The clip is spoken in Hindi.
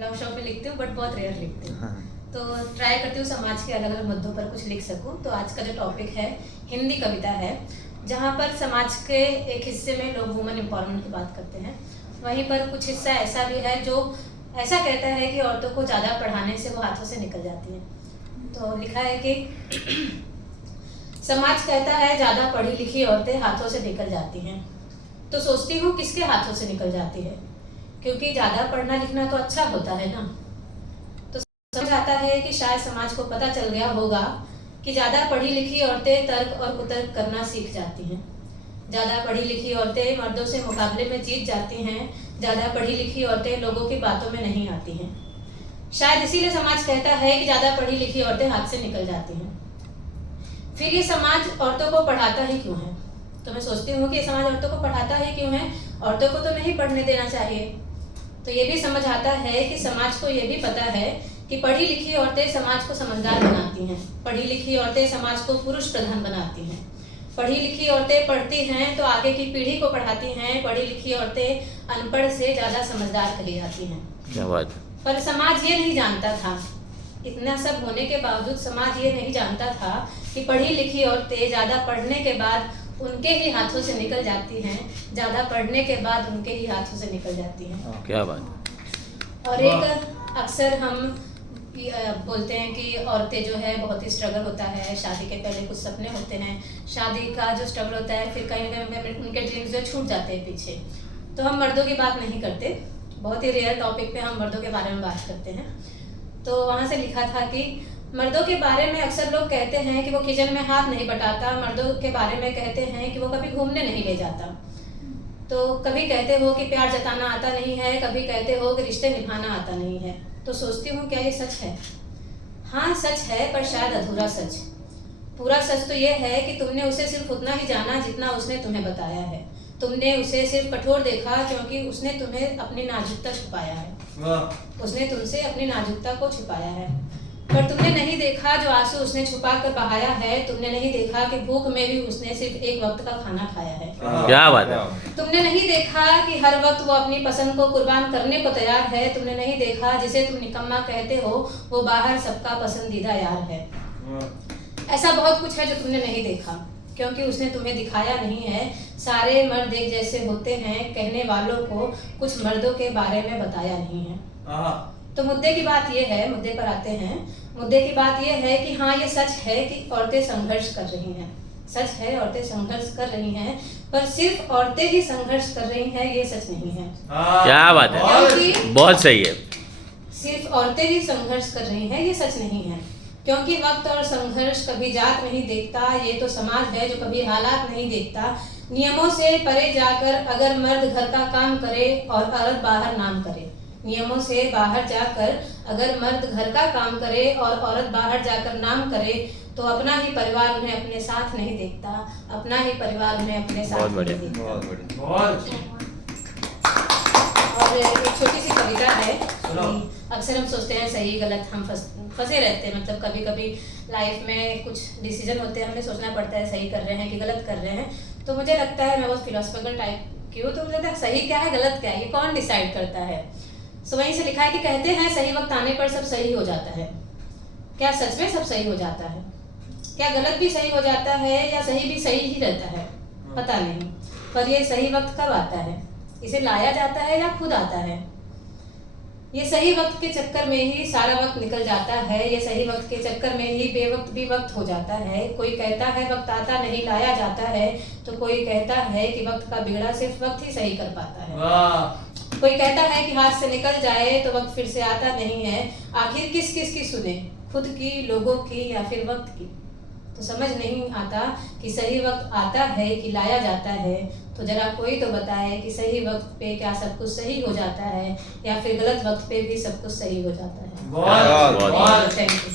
लव शॉर्ट में लिखती हूँ बट बहुत रेयर लिखती हूँ। हाँ। तो ट्राई करती हूँ समाज के अलग अलग मुद्दों पर कुछ लिख सकूँ। तो आज का जो टॉपिक है हिंदी कविता है, जहाँ पर समाज के एक हिस्से में लोग वुमेन एम्पावरमेंट की बात करते हैं, वहीं पर कुछ हिस्सा ऐसा भी है जो ऐसा कहता है कि औरतों को ज़्यादा पढ़ाने से वो हाथों से निकल जाती हैं। तो लिखा है कि समाज कहता है ज़्यादा पढ़ी लिखी औरतें हाथों से निकल जाती हैं। तो सोचती हूँ किसके हाथों से निकल जाती है, क्योंकि ज़्यादा पढ़ना लिखना तो अच्छा होता है ना। तो समझ आता है कि शायद समाज को पता चल गया होगा कि ज़्यादा पढ़ी लिखी औरतें तर्क और कुतर्क करना सीख जाती हैं। ज़्यादा पढ़ी लिखी औरतें मर्दों से मुकाबले में जीत जाती हैं। ज़्यादा पढ़ी लिखी औरतें लोगों की बातों में नहीं आती हैं। शायद इसीलिए समाज कहता है कि ज़्यादा पढ़ी लिखी औरतें हाथ से निकल जाती हैं। फिर ये समाज औरतों को पढ़ाता ही क्यों है? तो मैं सोचती हूँ कि ये समाज औरतों को पढ़ाता ही क्यों है? औरतों को तो नहीं पढ़ने देना चाहिए। तो ये भी समझ आता है कि समाज को ये भी पता है कि पढ़ी लिखी औरतें समाज को समझदार बनाती हैं। पढ़ी लिखी औरतें समाज को पुरुष प्रधान बनाती हैं। पढ़ी लिखी औरतें पढ़ती हैं तो आगे की पीढ़ी को पढ़ाती हैं। पढ़ी लिखी औरतें अनपढ़ से ज़्यादा समझदार कही जाती हैं। क्या बात। पर समाज ये नहीं जानता था, इतना सब होने के बावजूद समाज ये नहीं जानता था कि पढ़ी लिखी औरतें ज़्यादा पढ़ने के बाद उनके ही हाथों से निकल जाती हैं। ज़्यादा पढ़ने के बाद उनके ही हाथों से निकल जाती हैं। क्या बात। और एक अक्सर हम बोलते हैं कि औरतें जो है बहुत ही स्ट्रगल होता है, शादी के पहले कुछ सपने होते हैं, शादी का जो स्ट्रगल होता है फिर कहीं ना कहीं उनके ड्रीम्स जो छूट जाते हैं पीछे। तो हम मर्दों की बात नहीं करते, बहुत ही रेयर टॉपिक पे हम मर्दों के बारे में बात करते हैं। तो वहाँ से लिखा था कि मर्दों के बारे में अक्सर लोग कहते हैं कि वो किचन में हाथ नहीं बटाता। मर्दों के बारे में कहते हैं कि वो कभी घूमने नहीं ले जाता। तो कभी कहते हो कि प्यार जताना आता नहीं है, कभी कहते हो कि रिश्ते निभाना आता नहीं है। तो सोचती हूँ क्या ये सच है? हाँ सच है, पर शायद अधूरा सच। पूरा सच तो ये है कि तुमने उसे सिर्फ उतना ही जाना जितना उसने तुम्हें बताया है। तुमने उसे सिर्फ कठोर देखा क्योंकि उसने तुम्हें अपनी नाजुकता छुपाया है। उसने तुमसे अपनी नाजुकता को छुपाया है। पर तुमने नहीं देखा जो आंसू उसने छुपा कर बहाया है। तुमने नहीं देखा कि भूख में भी उसने सिर्फ एक वक्त का खाना खाया है। क्या बात है। तुमने नहीं देखा कि हर वक्त वो अपनी पसंद को कुर्बान करने को तैयार है। तुमने नहीं देखा जिसे तुम निकम्मा कहते हो वो बाहर सबका पसंदीदा यार है। ऐसा बहुत कुछ है जो तुमने नहीं देखा, क्योंकि उसने तुम्हें दिखाया नहीं है। सारे मर्द एक जैसे होते हैं, कहने वालों को कुछ मर्दों के बारे में बताया नहीं है। तो मुद्दे की बात ये है, मुद्दे पर आते हैं। मुद्दे की बात ये है कि हाँ ये सच है कि औरतें संघर्ष कर रही हैं। सच है औरतें संघर्ष कर रही हैं, पर सिर्फ औरतें ही संघर्ष कर रही हैं ये सच नहीं है। क्या बात है, बहुत सही है। सिर्फ औरतें ही संघर्ष कर रही हैं ये सच नहीं है, क्योंकि वक्त और संघर्ष कभी जात नहीं देखता। ये तो समाज है जो कभी हालात नहीं देखता। नियमों से परे जाकर अगर मर्द घर का काम करे और औरत बाहर नाम करे, नियमों से बाहर जाकर अगर मर्द घर का काम करे और औरत बाहर जाकर नाम करे, तो अपना ही परिवार उन्हें अपने साथ नहीं देखता। अपना ही परिवार उन्हें अपने साथ नहीं देखता। और एक छोटी सी कविता है। अक्सर हम सोचते हैं सही गलत हम फंसे रहते हैं। मतलब कभी कभी लाइफ में कुछ डिसीजन होते हैं, हमें सोचना पड़ता है सही कर रहे हैं कि गलत कर रहे हैं। तो मुझे लगता है मैं बहुत फिलोसफिकल टाइप की हूँ, तो मुझे लगता है सही क्या है गलत क्या है ये कौन डिसाइड करता है। सो वहीं से लिखा है कि कहते हैं सही वक्त आने पर सब सही हो जाता है। क्या सच में सब सही हो जाता है? क्या गलत भी सही हो जाता है या सही भी सही ही रहता है? पता नहीं। पर ये सही वक्त कब आता है? इसे लाया जाता है या खुद आता है? ये सही वक्त के चक्कर में ही सारा वक्त निकल जाता है। ये सही वक्त के चक्कर में ही बेवक्त भी वक्त हो जाता है। कोई कहता है वक्त आता नहीं लाया जाता है, तो कोई कहता है कि वक्त का बिगड़ा सिर्फ वक्त ही सही कर पाता है। कोई कहता है कि हाथ से निकल जाए तो वक्त फिर से आता नहीं है। आखिर किस किस की सुने, खुद की, लोगों की या फिर वक्त की? तो समझ नहीं आता कि सही वक्त आता है कि लाया जाता है। तो जरा कोई तो बताए कि सही वक्त पे क्या सब कुछ सही हो जाता है या फिर गलत वक्त पे भी सब कुछ सही हो जाता है। बहुत थैंक यू।